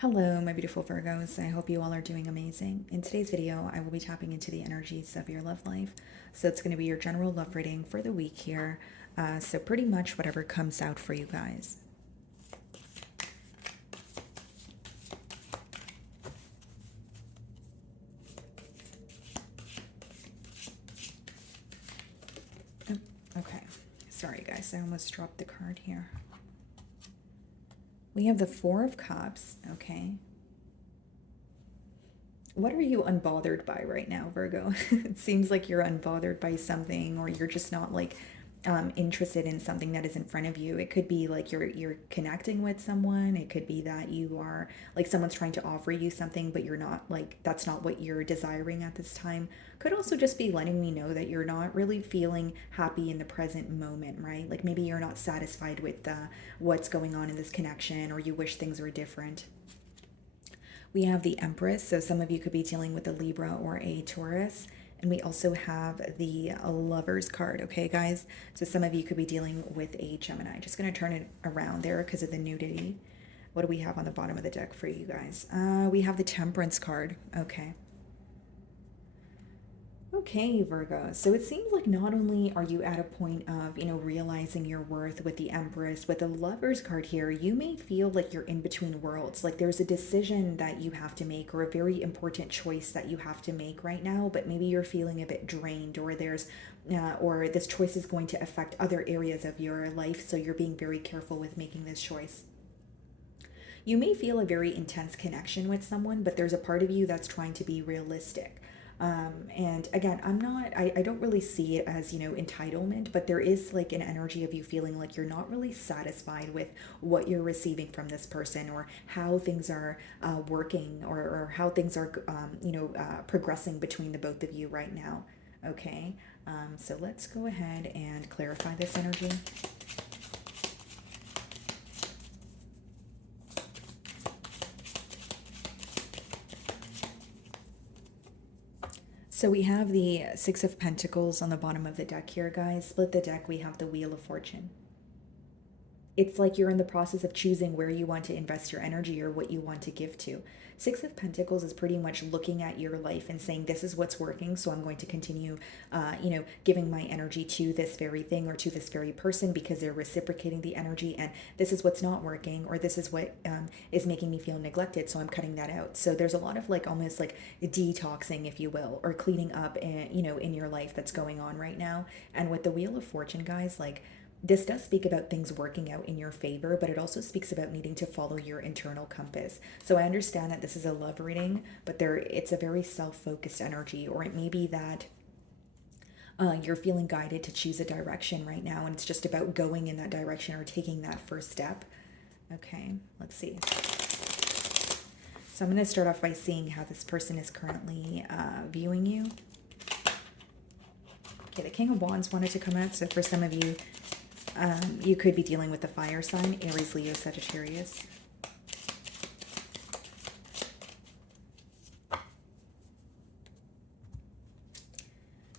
Hello, my beautiful Virgos. I hope you all are doing amazing. In today's video, I will be tapping into the energies of your love life. So it's going to be your general love reading for the week here. So pretty much whatever comes out for you guys. Oh, okay. Sorry, guys. I almost dropped the card here. We have the Four of Cups. Okay. What are you unbothered by right now, Virgo? It seems like you're unbothered by something, or you're just not like interested in something that is in front of you. It could be like you're connecting with someone. It could be that you are like someone's trying to offer you something, but you're not like that's not what you're desiring at this time. Could also just be letting me know that you're not really feeling happy in the present moment, right? Like maybe you're not satisfied with what's going on in this connection, or you wish things were different. We have the Empress, so some of you could be dealing with a Libra or a Taurus. And we also have the Lovers card, okay, guys? So some of you could be dealing with a Gemini. Just going to turn it around there because of the nudity. What do we have on the bottom of the deck for you guys? We have the Temperance card, okay. Okay, Virgo. So it seems like not only are you at a point of, realizing your worth with the Empress, with the Lovers card here, you may feel like you're in between worlds. Like there's a decision that you have to make or a very important choice that you have to make right now, but maybe you're feeling a bit drained or this choice is going to affect other areas of your life. So you're being very careful with making this choice. You may feel a very intense connection with someone, but there's a part of you that's trying to be realistic. And again, I don't really see it as, entitlement, but there is like an energy of you feeling like you're not really satisfied with what you're receiving from this person or how things are working or how things are, progressing between the both of you right now. Okay. So let's go ahead and clarify this energy. So we have the Six of Pentacles on the bottom of the deck here, guys. Split the deck, we have the Wheel of Fortune. It's like you're in the process of choosing where you want to invest your energy or what you want to give to. Six of Pentacles is pretty much looking at your life and saying, this is what's working, so I'm going to continue, giving my energy to this very thing or to this very person because they're reciprocating the energy. And this is what's not working, or this is what is making me feel neglected, so I'm cutting that out. So there's a lot of like almost like detoxing, if you will, or cleaning up, in your life that's going on right now. And with the Wheel of Fortune, guys, like this does speak about things working out in your favor, but it also speaks about needing to follow your internal compass. So I understand that this is a love reading, but it's a very self-focused energy, or it may be that you're feeling guided to choose a direction right now, and it's just about going in that direction or taking that first step. Okay, let's see. So I'm going to start off by seeing how this person is currently viewing you. Okay, the King of Wands wanted to come out, so for some of you, you could be dealing with the fire sign, Aries, Leo, Sagittarius.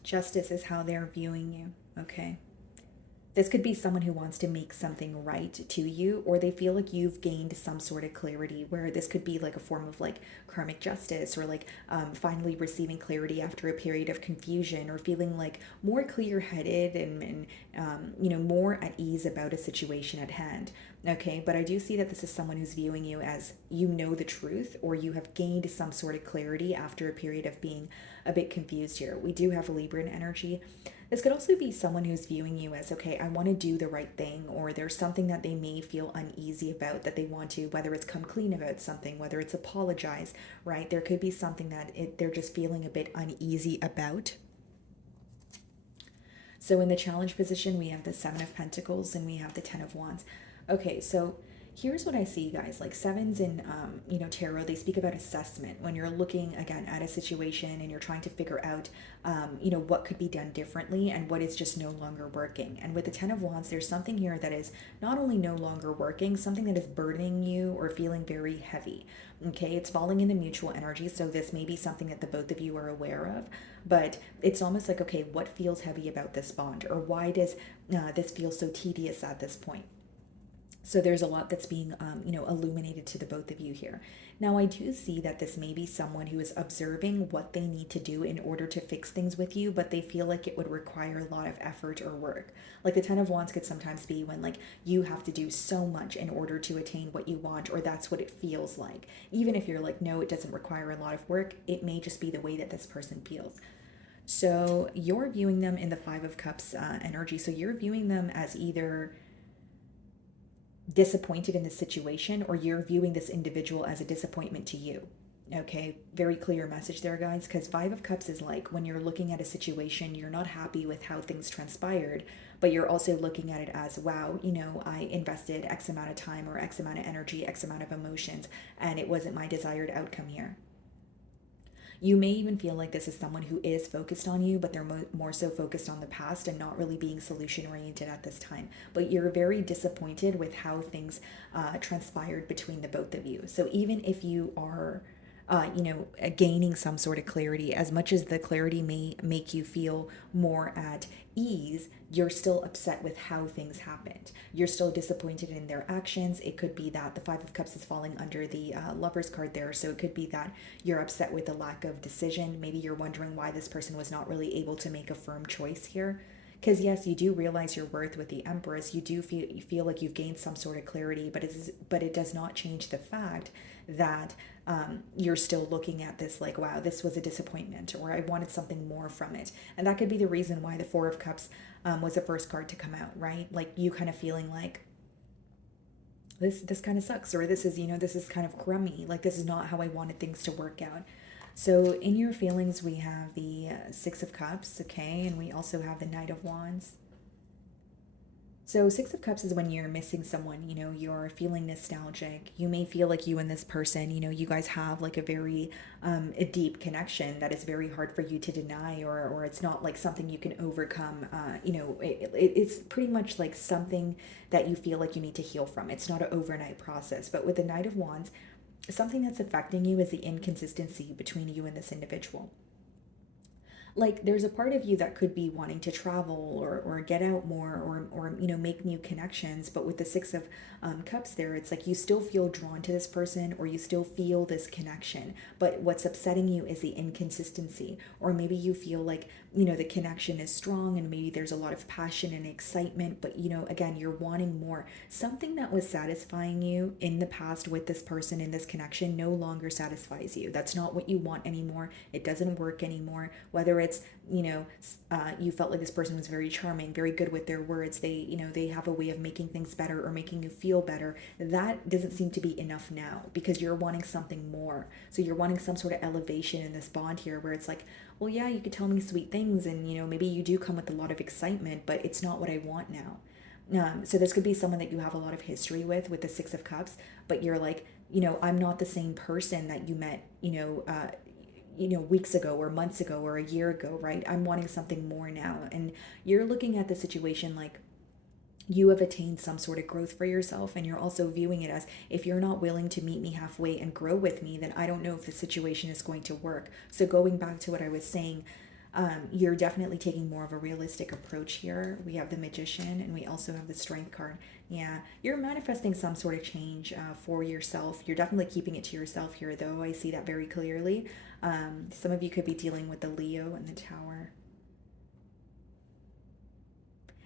Justice is how they're viewing you, okay? This could be someone who wants to make something right to you, or they feel like you've gained some sort of clarity, where this could be like a form of like karmic justice, or like finally receiving clarity after a period of confusion, or feeling like more clear-headed and more at ease about a situation at hand. Okay, but I do see that this is someone who's viewing you as you know the truth, or you have gained some sort of clarity after a period of being a bit confused here. We do have Libran energy. This could also be someone who's viewing you as, okay, I want to do the right thing, or there's something that they may feel uneasy about that they want to, whether it's come clean about something, whether it's apologize, right? There could be something that they're just feeling a bit uneasy about. So in the challenge position, we have the Seven of Pentacles and we have the Ten of Wands. Okay, so here's what I see, guys. Like sevens in tarot, they speak about assessment when you're looking again at a situation and you're trying to figure out what could be done differently and what is just no longer working. And with the Ten of Wands, there's something here that is not only no longer working, something that is burdening you or feeling very heavy. Okay, it's falling in the mutual energy, so this may be something that the both of you are aware of, but it's almost like, okay, what feels heavy about this bond, or why does this feel so tedious at this point? So there's a lot that's being, illuminated to the both of you here. Now, I do see that this may be someone who is observing what they need to do in order to fix things with you, but they feel like it would require a lot of effort or work. Like the Ten of Wands could sometimes be when like you have to do so much in order to attain what you want, or that's what it feels like. Even if you're like, no, it doesn't require a lot of work, it may just be the way that this person feels. So you're viewing them in the Five of Cups energy. So you're viewing them as either disappointed in the situation, or you're viewing this individual as a disappointment to you. Okay, very clear message there, guys, because Five of Cups is like when you're looking at a situation, you're not happy with how things transpired, but you're also looking at it as, wow, I invested X amount of time or X amount of energy, X amount of emotions, and it wasn't my desired outcome here. You may even feel like this is someone who is focused on you, but they're more so focused on the past and not really being solution oriented at this time. But you're very disappointed with how things transpired between the both of you. So even if you are gaining some sort of clarity, as much as the clarity may make you feel more at ease, you're still upset with how things happened. You're still disappointed in their actions. It could be that the Five of Cups is falling under the Lover's card there. So it could be that you're upset with the lack of decision. Maybe you're wondering why this person was not really able to make a firm choice here. Because yes, you do realize your worth with the Empress. You feel like you've gained some sort of clarity, but it does not change the fact that you're still looking at this like, wow, this was a disappointment, or I wanted something more from it. And that could be the reason why the Four of Cups was the first card to come out, right? Like you kind of feeling like this kind of sucks, or this is kind of crummy. Like this is not how I wanted things to work out. So in your feelings, we have the Six of Cups, okay, and we also have the Knight of Wands. So Six of Cups is when you're missing someone, you're feeling nostalgic. You may feel like you and this person, you guys have like a very a deep connection that is very hard for you to deny, or it's not like something you can overcome. It's pretty much like something that you feel like you need to heal from. It's not an overnight process. But with the Knight of Wands, something that's affecting you is the inconsistency between you and this individual. Like there's a part of you that could be wanting to travel, or get out more, or make new connections, but with the Six of Cups there, it's like you still feel drawn to this person, or you still feel this connection, but what's upsetting you is the inconsistency. Or maybe you feel like the connection is strong, and maybe there's a lot of passion and excitement, but again, you're wanting more. Something that was satisfying you in the past with this person in this connection no longer satisfies you. That's not what you want anymore. It doesn't work anymore. Whether it's you felt like this person was very charming, very good with their words, they have a way of making things better or making you feel better, that doesn't seem to be enough now, because you're wanting something more. So you're wanting some sort of elevation in this bond here, where it's like, well, yeah, you could tell me sweet things, and maybe you do come with a lot of excitement, but it's not what I want now. So this could be someone that you have a lot of history with the Six of Cups, but you're like, I'm not the same person that you met, weeks ago or months ago or a year ago, right? I'm wanting something more now. And you're looking at the situation like you have attained some sort of growth for yourself, and you're also viewing it as, if you're not willing to meet me halfway and grow with me, then I don't know if the situation is going to work. So going back to what I was saying, you're definitely taking more of a realistic approach here. We have the Magician, and we also have the Strength card. Yeah, you're manifesting some sort of change for yourself. You're definitely keeping it to yourself here, though. I see that very clearly. Some of you could be dealing with the Leo and the Tower.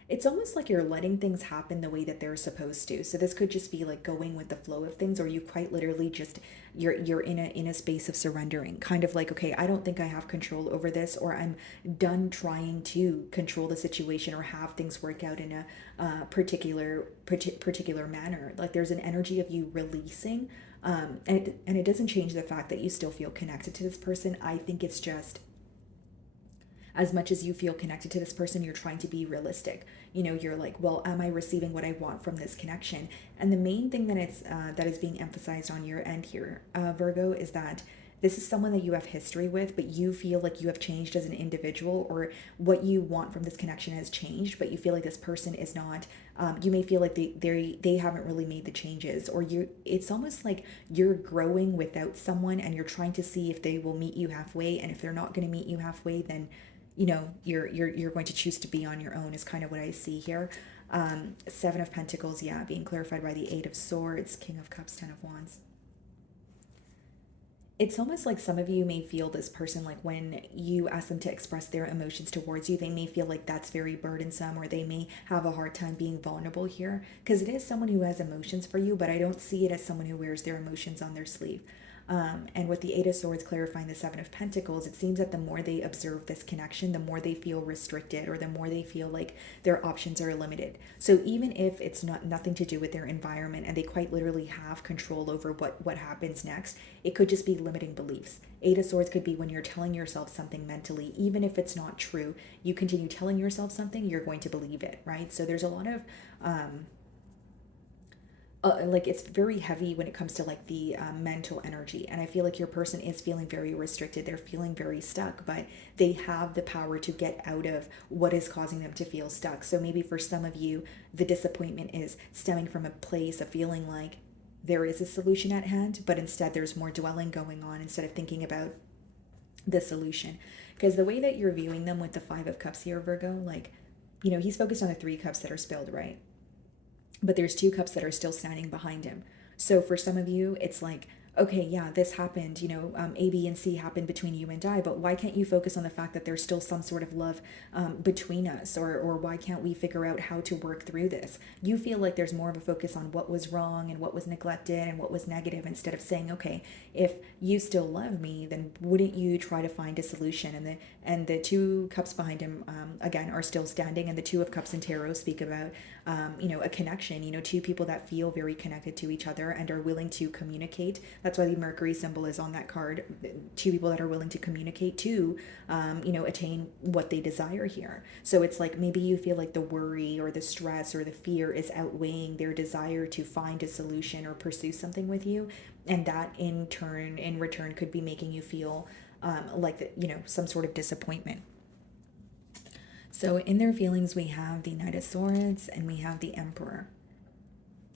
It's almost like you're letting things happen the way that they're supposed to. So this could just be like going with the flow of things, or you quite literally just you're in a space of surrendering, kind of like, okay, I don't think I have control over this, or I'm done trying to control the situation or have things work out in a particular manner. Like there's an energy of you releasing, and it doesn't change the fact that you still feel connected to this person. I think it's just, as much as you feel connected to this person, you're trying to be realistic. You're like, well, am I receiving what I want from this connection? And the main thing that is being emphasized on your end here, Virgo, is that this is someone that you have history with, but you feel like you have changed as an individual, or what you want from this connection has changed, but you feel like this person is not. You may feel like they haven't really made the changes, or it's almost like you're growing without someone, and you're trying to see if they will meet you halfway. And if they're not going to meet you halfway, then you're going to choose to be on your own, is kind of what I see here. Seven of Pentacles, yeah, being clarified by the Eight of Swords, King of Cups, Ten of Wands. It's almost like some of you may feel this person, like when you ask them to express their emotions towards you, they may feel like that's very burdensome, or they may have a hard time being vulnerable here, because it is someone who has emotions for you, but I don't see it as someone who wears their emotions on their sleeve. And with the Eight of Swords clarifying the Seven of Pentacles, it seems that the more they observe this connection, the more they feel restricted, or the more they feel like their options are limited. So even if it's nothing to do with their environment, and they quite literally have control over what happens next, it could just be limiting beliefs. Eight of Swords could be when you're telling yourself something mentally, even if it's not true, you continue telling yourself something, you're going to believe it, right? So there's a lot of like it's very heavy when it comes to like the mental energy, and I feel like your person is feeling very restricted, they're feeling very stuck, but they have the power to get out of what is causing them to feel stuck. So maybe for some of you, the disappointment is stemming from a place of feeling like there is a solution at hand, but instead there's more dwelling going on instead of thinking about the solution. Because the way that you're viewing them with the Five of Cups here, Virgo, like, he's focused on the three cups that are spilled, right? But there's two cups that are still standing behind him. So for some of you, it's like, okay, yeah, this happened, A, B, and C happened between you and I, but why can't you focus on the fact that there's still some sort of love between us, or why can't we figure out how to work through this? You feel like there's more of a focus on what was wrong and what was neglected and what was negative, instead of saying, okay, if you still love me, then wouldn't you try to find a solution? And the two cups behind him, again, are still standing, and the Two of Cups in tarot speak about a connection, two people that feel very connected to each other and are willing to communicate. That's why the Mercury symbol is on that card. Two people that are willing to communicate to, attain what they desire here. So it's like maybe you feel like the worry or the stress or the fear is outweighing their desire to find a solution or pursue something with you. And that in return, could be making you feel like, some sort of disappointment. So in their feelings, we have the Knight of Swords and we have the Emperor.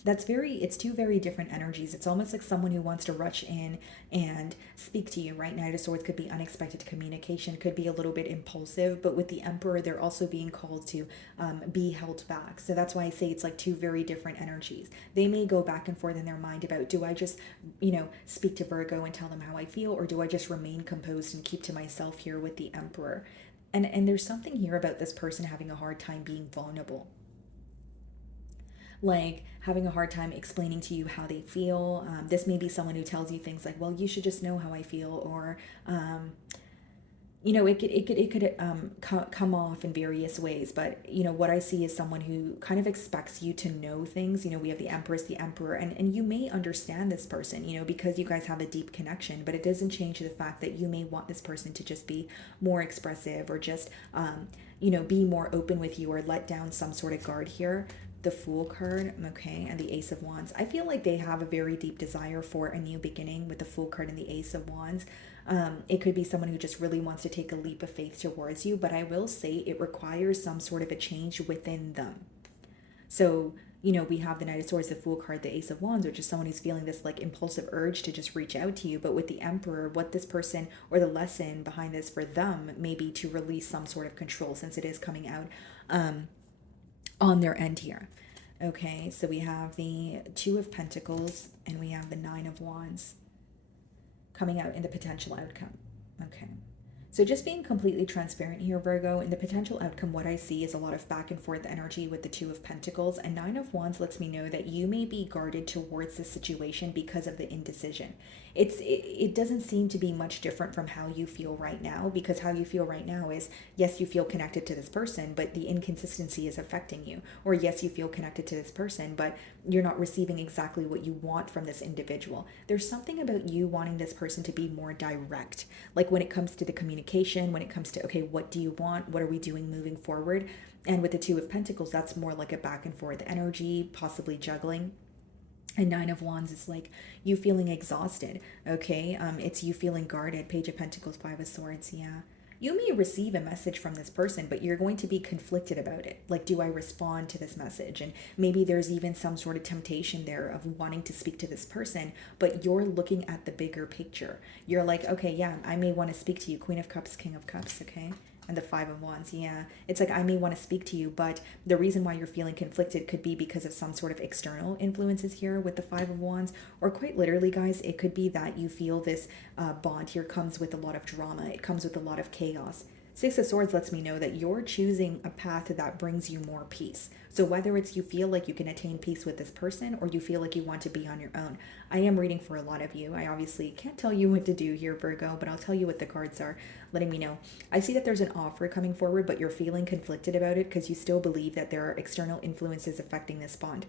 It's two very different energies. It's almost like someone who wants to rush in and speak to you, right? Knight of Swords could be unexpected communication, could be a little bit impulsive, but with the Emperor, they're also being called to be held back. So that's why I say it's like two very different energies. They may go back and forth in their mind about, do I just, speak to Virgo and tell them how I feel, or do I just remain composed and keep to myself here with the Emperor? And there's something here about this person having a hard time being vulnerable, like having a hard time explaining to you how they feel. This may be someone who tells you things like, well, you should just know how I feel, or it could come off in various ways. But what I see is someone who kind of expects you to know things. We have the Empress, the Emperor, and you may understand this person, because you guys have a deep connection, but it doesn't change the fact that you may want this person to just be more expressive, or just be more open with you, or let down some sort of guard here. The Fool card, okay, and the Ace of Wands. I feel like they have a very deep desire for a new beginning with the Fool card and the Ace of Wands. It could be someone who just really wants to take a leap of faith towards you, but I will say it requires some sort of a change within them. So, we have the Knight of Swords, the Fool card, the Ace of Wands, which is someone who's feeling this like impulsive urge to just reach out to you. But with the Emperor, what this person, or the lesson behind this for them, may be to release some sort of control, since it is coming out on their end here. Okay, so we have the Two of Pentacles and we have the Nine of Wands coming out in the potential outcome. Okay, so just being completely transparent here, Virgo, in the potential outcome, what I see is a lot of back and forth energy with the Two of Pentacles, and Nine of Wands lets me know that you may be guarded towards the situation because of the indecision. It doesn't seem to be much different from how you feel right now, because how you feel right now is, yes, you feel connected to this person, but the inconsistency is affecting you. Or yes, you feel connected to this person, but you're not receiving exactly what you want from this individual. There's something about you wanting this person to be more direct, like when it comes to the communication, when it comes to, okay, what do you want? What are we doing moving forward? And with the Two of Pentacles, that's more like a back and forth energy, possibly juggling. And Nine of Wands is like you feeling exhausted, okay? It's you feeling guarded. Page of Pentacles, Five of Swords, yeah. You may receive a message from this person, but you're going to be conflicted about it. Like, do I respond to this message? And maybe there's even some sort of temptation there of wanting to speak to this person, but you're looking at the bigger picture. You're like, okay, yeah, I may want to speak to you. Queen of Cups, King of Cups, okay? And the Five of Wands, yeah. It's like I may want to speak to you, but the reason why you're feeling conflicted could be because of some sort of external influences here with the Five of Wands. Or quite literally, guys, it could be that you feel this bond here comes with a lot of drama. It comes with a lot of chaos. Six of Swords lets me know that you're choosing a path that brings you more peace. So whether it's you feel like you can attain peace with this person or you feel like you want to be on your own, I am reading for a lot of you. I obviously can't tell you what to do here, Virgo, but I'll tell you what the cards are letting me know. I see that there's an offer coming forward, but you're feeling conflicted about it because you still believe that there are external influences affecting this bond.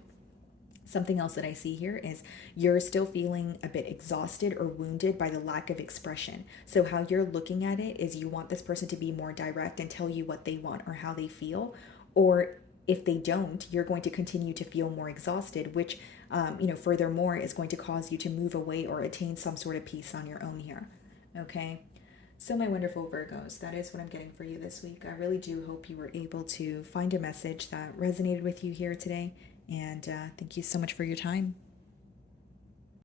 Something else that I see here is you're still feeling a bit exhausted or wounded by the lack of expression. So, how you're looking at it is you want this person to be more direct and tell you what they want or how they feel. Or if they don't, you're going to continue to feel more exhausted, which, furthermore, is going to cause you to move away or attain some sort of peace on your own here. Okay. So, my wonderful Virgos, that is what I'm getting for you this week. I really do hope you were able to find a message that resonated with you here today. And thank you so much for your time.